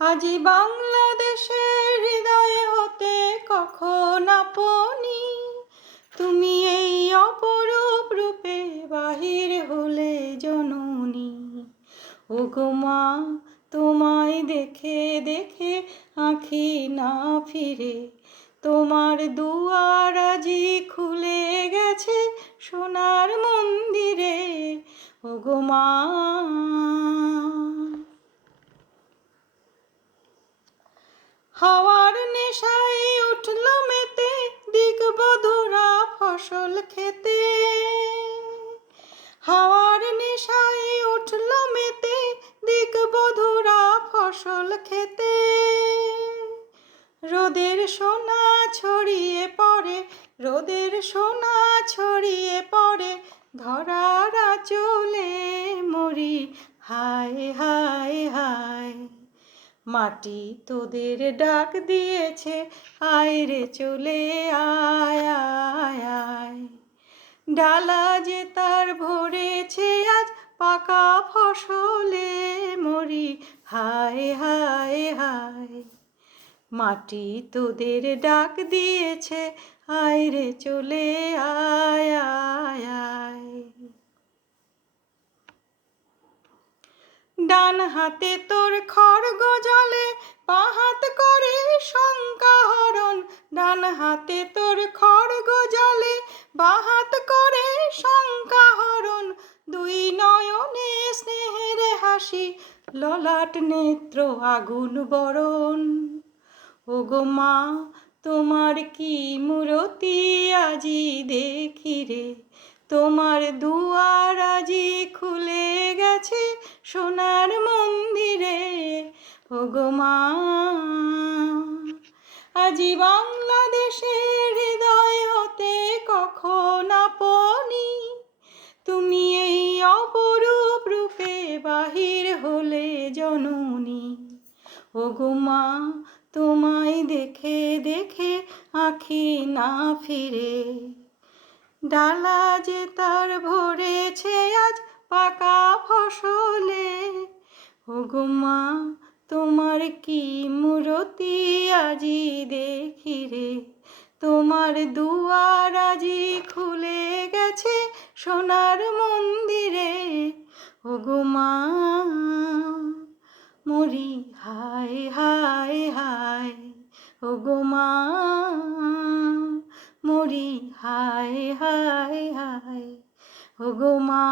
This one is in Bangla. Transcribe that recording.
আজি বাংলাদেশের হৃদয়ে হতে কখন আপনি? তুমি এই অপরূপ রূপে বাহির হলে জননী। ও গো মা, তোমায় দেখে দেখে আঁখি না ফিরে। তোমার দুয়ার আজি খুলে গেছে সোনার মন্দিরে। ও গো মা হাওয়ার নেশায় উঠল মেতে দিক বধুরা ফসল খেতে। হাওয়ার নেশায় উঠল মেতে দিক বধুরা ফসল খেতে। রোদের সোনা ছড়িয়ে পড়ে, রোদের সোনা ছড়িয়ে পড়ে, ধরার চলে মরি, হায় হায় হায়। মাটি তোদের ডাক দিয়েছে, আয় রে চলে, আয় ডালা যে তার ভরেছে, আজ পাকা ফসলে মরি, হায় হায় হায়। মাটি তোদের ডাক দিয়েছে, আয় রে চলে, আয় আয় আয়। ডান হাতে তোর খড়গ জলে, পাহাত করে শঙ্কা হরণ ডান হাতে তোর খড়গ জলে বাহাত করে শঙ্কা হরণ দুই নয়নে স্নেহের হাসি, ললাট নেত্র আগুন বরণ। ও গো মা, তোমার কি মূরতি আজি দেখি রে? তোমার দুয়ার আজি খুলে সোনার মন্দিরে ও গো মা। আজি বাংলাদেশের হৃদয় হতে কখন আপনি? তুমি এই অপরূপ রূপে বাহির হলে জননী। ও গো তোমায় দেখে দেখে আঁখি না ফিরে। ডালা যে তার ভরেছে আজ পাকা ও গো মা, তোমার কি মূরতি আজি দেখি রে? তোমার দুয়ার আজি খুলে গেছে সোনার মন্দিরে। ও গো মা, মরি হায় হায় হায়। ও গো মা, মরি হায় হায় হায়। ও গো মা